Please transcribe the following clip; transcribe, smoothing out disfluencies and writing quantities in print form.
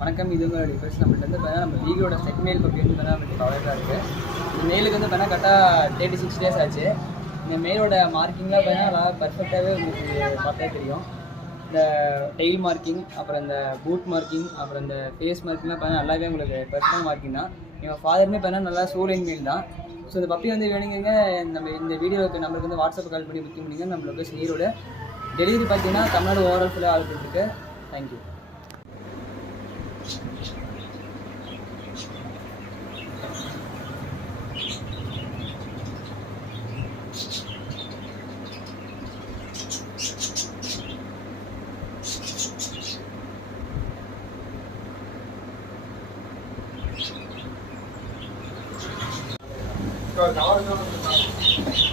வணக்கம். இது உங்களுடைய ஃபர்ஸ்ட் நம்மள்ட்ட வந்து பார்த்தீங்கன்னா நம்ம லீகோட செட் மெயில் பற்றி வந்து பார்த்தீங்கன்னா நம்மளுக்கு அவைலபிளாக இருக்குது. இந்த மெயிலுக்கு வந்து பார்த்தீங்கன்னா கரெக்டாக 36 days ஆச்சு. இந்த மெயிலோட மார்க்கிங்லாம் பார்த்தீங்கன்னா பர்ஃபெக்டாகவே உங்களுக்கு பார்த்தே தெரியும். இந்த டெயில் மார்க்கிங், அப்புறம் இந்த பூட் மார்க்கிங், அப்புறம் இந்த ஃபேஸ் மார்க்கிங்லாம் பார்த்தீங்கன்னா நல்லாவே உங்களுக்கு பர்ஃபெக்டான மார்க்கிங் தான். எங்கள் ஃபாதருமே பார்த்தீங்கன்னா நல்லா சூலைன் மெயில் தான். ஸோ இந்த பப்பி வந்து வேணுங்க நம்ம இந்த வீடியோவுக்கு நம்மளுக்கு வந்து வாட்ஸ்அப் கால் பண்ணி புக்கிங் பண்ணிங்க. நம்ம லொக்கேஷன் ஈரோடு. டெலிவரி பார்த்தீங்கன்னா தமிழ்நாடு ஓவரால் ஃபுல்லாக ஆள் போட்டுருக்கு. தேங்க்யூ. Because